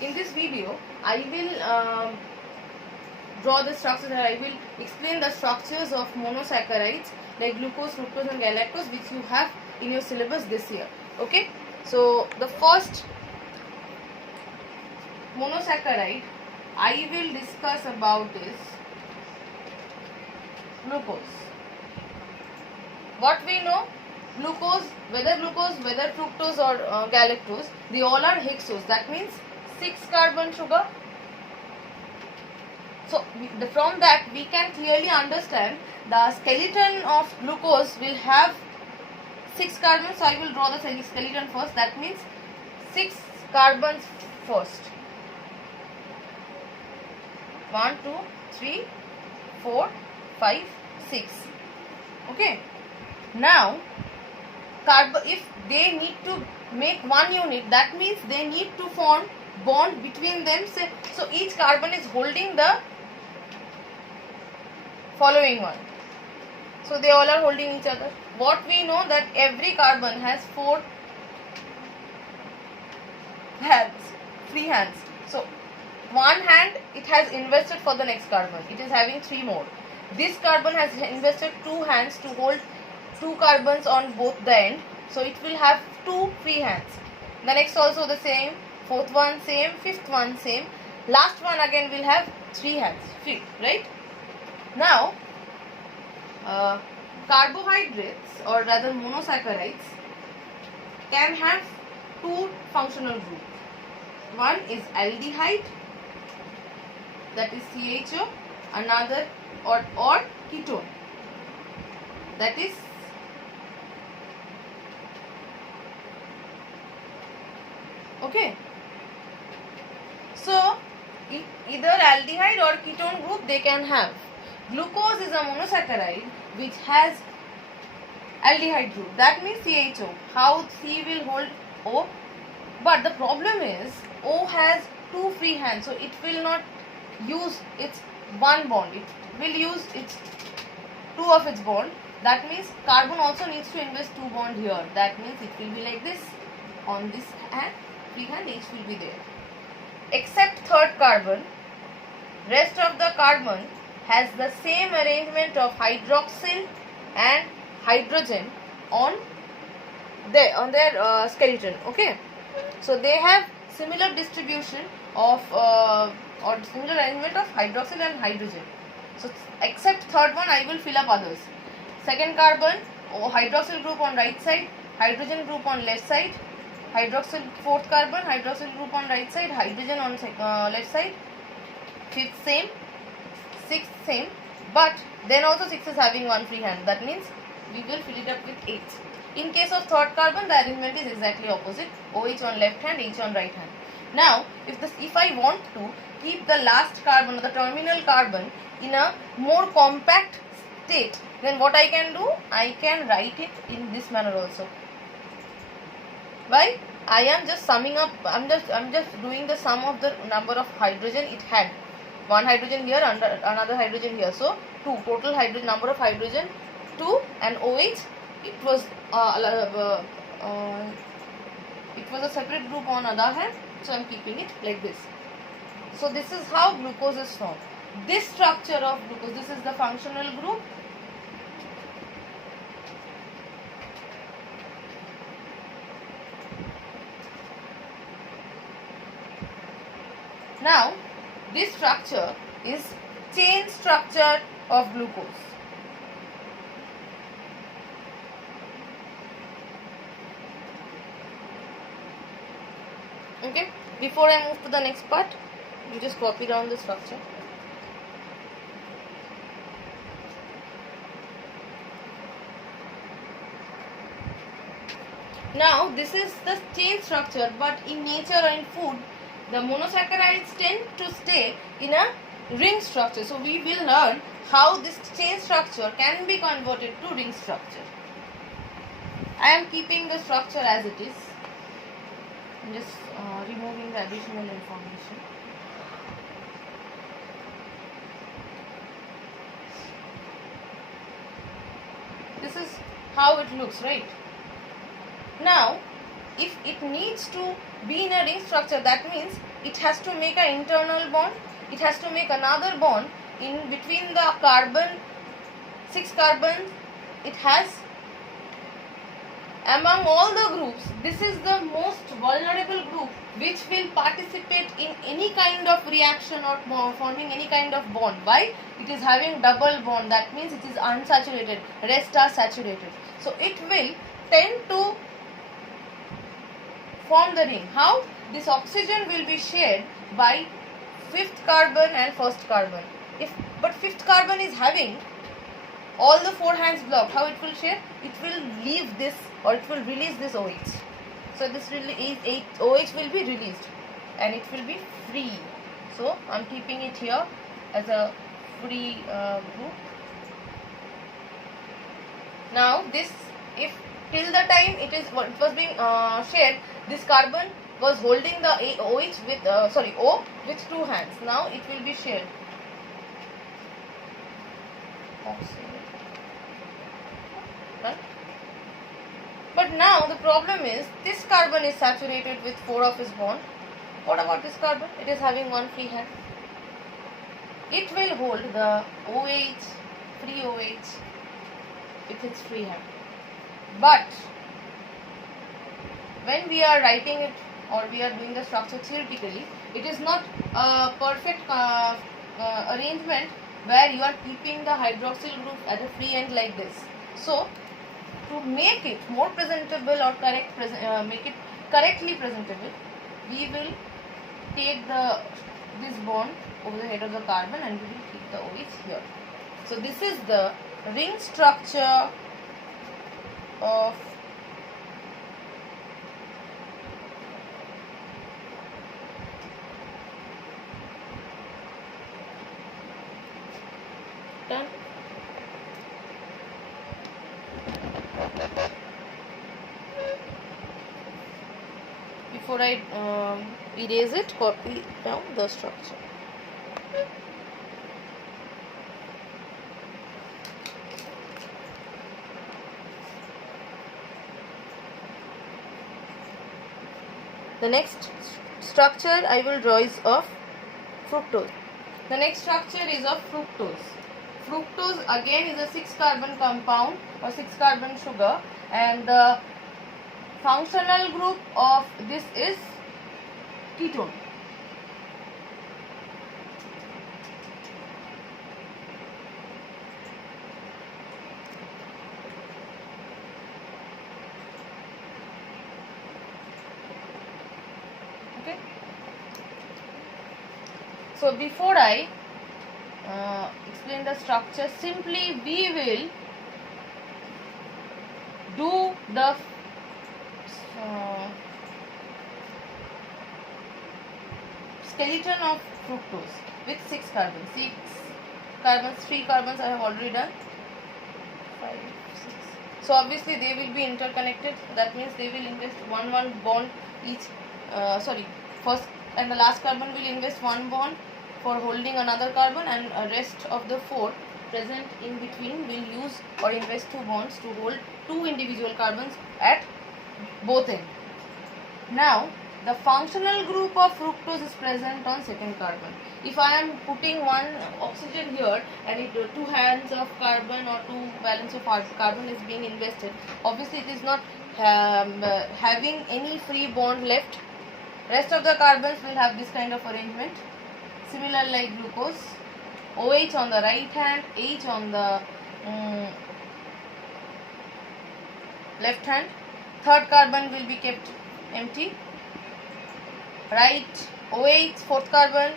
in this video I will draw the structures and I will explain the structures of monosaccharides like glucose, fructose and galactose, which you have in your syllabus this year. Okay, so the first monosaccharide I will discuss about is glucose. What we know, glucose, whether fructose or galactose, they all are hexose. That means 6 carbon sugar. So from that we can clearly understand the skeleton of glucose will have 6 carbons. So I will draw the skeleton first. That means 6 carbons first. 1, 2, 3, 4, 5, 6. Okay. Now, if they need to make one unit, that means they need to form bond between them. So each carbon is holding the following one. So they all are holding each other. What we know that every carbon has 4 hands, free hands. So one hand it has invested for the next carbon. It is having 3 more. This carbon has invested 2 hands to hold 2 carbons on both the end. So it will have 2 free hands. The next also the same. 4th one same. 5th one same. Last one again will have 3 hands free. Right? Now, carbohydrates or rather monosaccharides can have 2 functional groups. One is aldehyde, that is CHO, another or ketone, that is okay. So either aldehyde or ketone group they can have. Glucose is a monosaccharide which has aldehyde group, that means CHO. How C will hold O? But the problem is O has 2 free hands, so it will not use its one bond. It will use its 2 of its bond. That means carbon also needs to invest 2 bond here. That means it will be like this. On this hand, free hand each will be there. Except 3rd carbon, rest of the carbon has the same arrangement of hydroxyl and hydrogen on their skeleton. Okay, so they have similar distribution of or similar arrangement of hydroxyl and hydrogen. So except 3rd one I will fill up others. 2nd carbon, hydroxyl group on right side, hydrogen group on left side. Hydroxyl 4th carbon, hydroxyl group on right side, hydrogen on left side. 5th same, 6th same, but then also 6 is having 1 free hand. That means we will fill it up with 8. In case of 3rd carbon, the arrangement is exactly opposite. OH on left hand, H on right hand. Now, if I want to keep the last carbon or the terminal carbon in a more compact state, then what I can do? I can write it in this manner also. Why? I am just summing up. I'm just doing the sum of the number of hydrogen it had. 1 hydrogen here, another hydrogen here. So 2 total hydrogen number of hydrogen 2 and OH. It was a separate group on other hand. So I am keeping it like this. So this is how glucose is formed. This structure of glucose. This is the functional group. Now, this structure is chain structure of glucose. Okay, before I move to the next part, you just copy down the structure. Now, this is the chain structure, but in nature or in food, the monosaccharides tend to stay in a ring structure. So we will learn how this chain structure can be converted to ring structure. I am keeping the structure as it is. I'm just removing the additional information. This is how it looks, right? Now, if it needs to be in a ring structure, that means it has to make an internal bond, it has to make another bond in between the carbon, 6 carbons it has. Among all the groups, this is the most vulnerable group which will participate in any kind of reaction or forming any kind of bond. Why? It is having double bond, that means it is unsaturated, rest are saturated. So it will tend to form the ring. How? This oxygen will be shared by 5th carbon and 1st carbon. But 5th carbon is having all the 4 hands blocked. How it will share? It will leave this, or it will release this OH. So this OH will be released and it will be free. So I am keeping it here as a free group. Now this, if till the time it was being shared, this carbon was holding the OH with O with 2 hands. Now it will be shared. Right? But now the problem is this carbon is saturated with 4 of its bond. What about this carbon? It is having 1 free hand. It will hold the OH, free OH with its free hand. But when we are writing it or we are doing the structure theoretically, it is not a perfect arrangement where you are keeping the hydroxyl group at a free end like this. So to make it more presentable or make it correctly presentable, we will take this bond over the head of the carbon and we will keep the OH here. So this is the ring structure of done. Before I erase it, copy down the structure. The next structure I will draw is of fructose. The next structure is of fructose. Fructose again is a 6 carbon compound or 6 carbon sugar, and the functional group of this is ketone. Okay. So before I explain the structure, simply we will do the skeleton of fructose with 6 carbons. 6 carbons, 3 carbons I have already done. 5, 6. So obviously they will be interconnected. That means they will invest one bond each. First and the last carbon will invest 1 bond for holding another carbon, and rest of the 4 present in between will use or invest 2 bonds to hold 2 individual carbons at both ends. Now the functional group of fructose is present on 2nd carbon. If I am putting 1 oxygen here and 2 hands of carbon or 2 valence of carbon is being invested, obviously it is not having any free bond left. Rest of the carbons will have this kind of arrangement, similar like glucose. OH on the right hand, H on the left hand. 3rd carbon will be kept empty. Right OH, 4th carbon,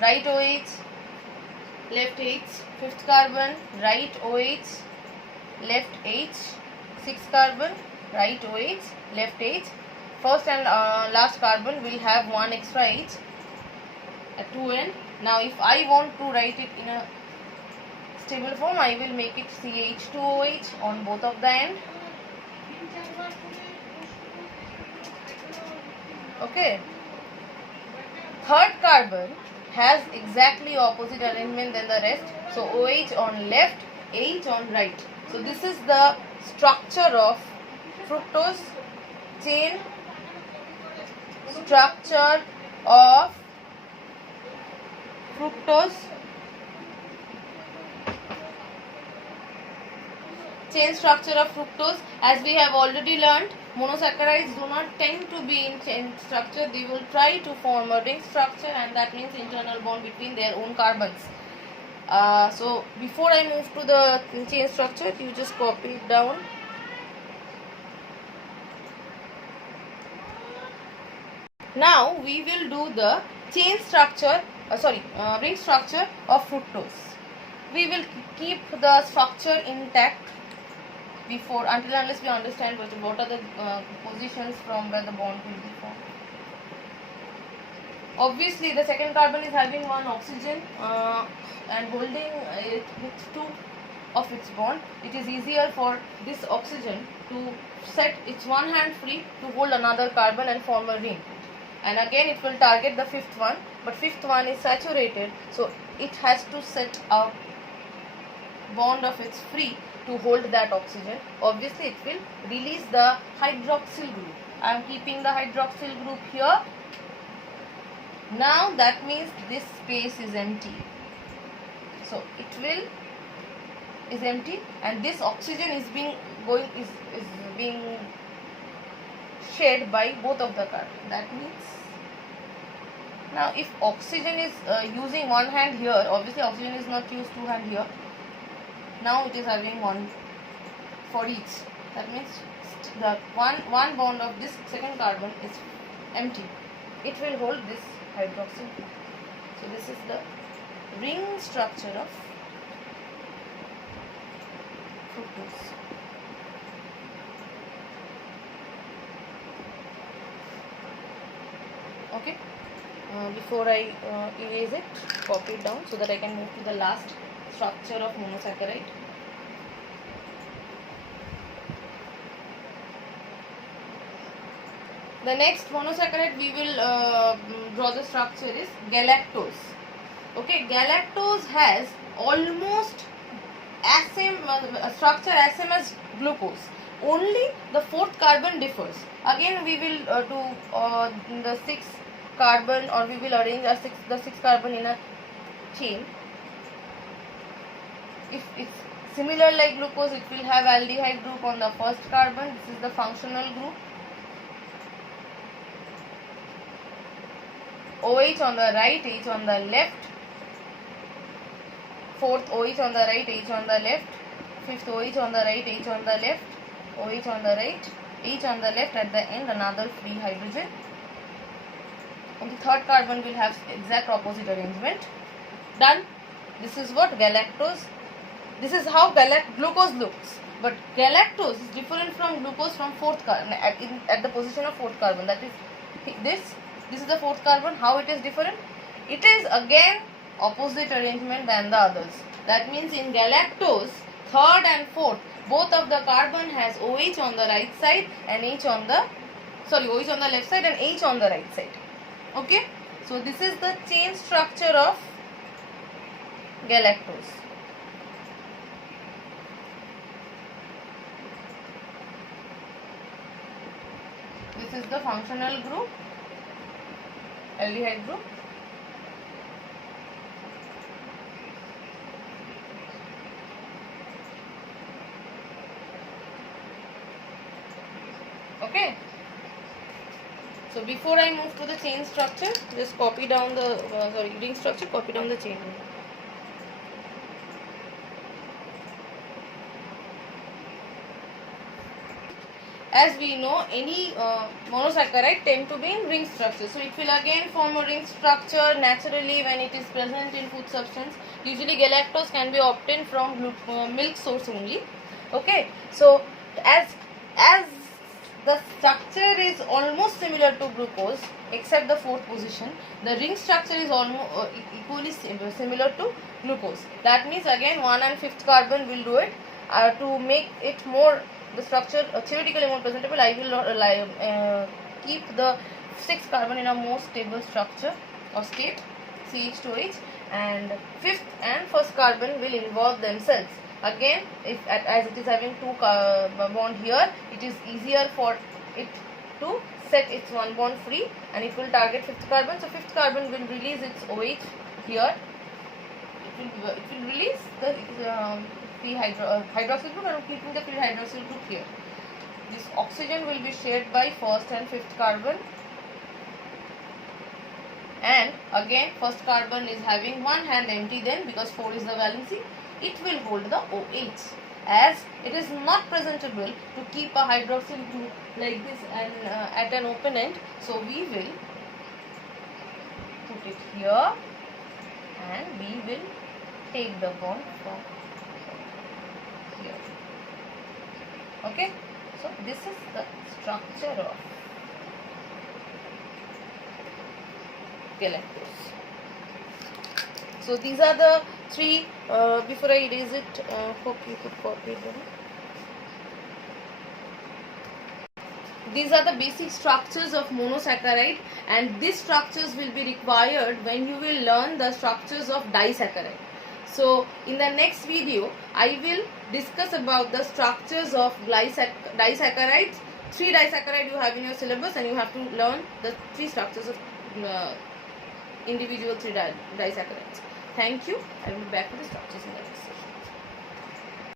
right OH, left H. 5th carbon, right OH, left H. 6th carbon, right OH, left H. First and last carbon will have 1 extra H at 2 end. Now if I want to write it in a stable form, I will make it CH2OH on both of the end. Okay. 3rd carbon has exactly opposite arrangement than the rest. So OH on left, H on right. So this is the structure of fructose chain structure of fructose. Chain structure of fructose, as we have already learnt, monosaccharides do not tend to be in chain structure. They will try to form a ring structure, and that means internal bond between their own carbons. So before I move to the chain structure, you just copy it down. Now we will do the chain structure, ring structure of fructose. We will keep the structure intact until unless we understand what are the positions from where the bond will be formed. Obviously, the second carbon is having one oxygen and holding it with two of its bond. It is easier for this oxygen to set its one hand free to hold another carbon and form a ring. And again it will target the fifth one, but fifth one is saturated, so it has to set a bond of its free to hold that oxygen. Obviously it will release the hydroxyl group. I am keeping the hydroxyl group here. Now that means this space is empty, so it is empty, and this oxygen is being shared by both of the carbon. That means now if oxygen is using one hand here, obviously oxygen is not used two hand here. Now it is having one for each. That means the one bond of this second carbon is empty. It will hold this hydroxyl. So this is the ring structure of fructose. Okay. Before I erase it, copy it down so that I can move to the last structure of monosaccharide. The next monosaccharide we will draw the structure is galactose. Okay, galactose has almost structure as same as glucose. Only the fourth carbon differs. Again we will do the 6 carbon, or we will arrange the 6 carbon in a chain. If it's similar like glucose, it will have aldehyde group on the first carbon. This is the functional group. OH on the right, H on the left. Fourth OH on the right, H on the left. Fifth OH on the right, H on the left. OH on the right, H on the left. At the end, another free hydrogen. And the third carbon will have exact opposite arrangement. Done. This is what galactose. This is how glucose looks. But galactose is different from glucose from fourth carbon at the position of fourth carbon. That is this is the fourth carbon. How it is different? It is again opposite arrangement than the others. That means in galactose, third and fourth, both of the carbon has OH on the right side and OH on the left side and H on the right side. Okay, so this is the chain structure of galactose. This is the functional group, aldehyde group. Okay. So before I move to the chain structure, just copy down the ring structure, copy down the chain. As we know, any monosaccharide tend to be in ring structure. So it will again form a ring structure naturally when it is present in food substance. Usually galactose can be obtained from milk source only. Okay. So as the structure is almost similar to glucose except the fourth position, the ring structure is almost equally similar to glucose. That means again 1 and 5th carbon will do it. To make it more, the structure theoretically more presentable, I will keep the 6th carbon in a more stable structure or state, CH2H, and 5th and 1st carbon will involve themselves. Again, as it is having 2 bond here, it is easier for it to set its one bond free, and it will target fifth carbon. So fifth carbon will release its OH here. It will release the hydroxyl group, and keeping the free hydroxyl group here. This oxygen will be shared by first and fifth carbon, and again first carbon is having one hand empty then, because 4 is the valency. It will hold the OH, as it is not presentable to keep a hydroxyl group like this and at an open end. So we will put it here, and we will take the bond from here. Okay, so this is the structure of galactose. So these are the three. Before I erase it, hope you could copy them. These are the basic structures of monosaccharide, and these structures will be required when you will learn the structures of disaccharide. So in the next video, I will discuss about the structures of disaccharides. 3 disaccharides you have in your syllabus, and you have to learn the 3 structures of individual 3 disaccharides. Thank you. I will be back to the structures in the next session.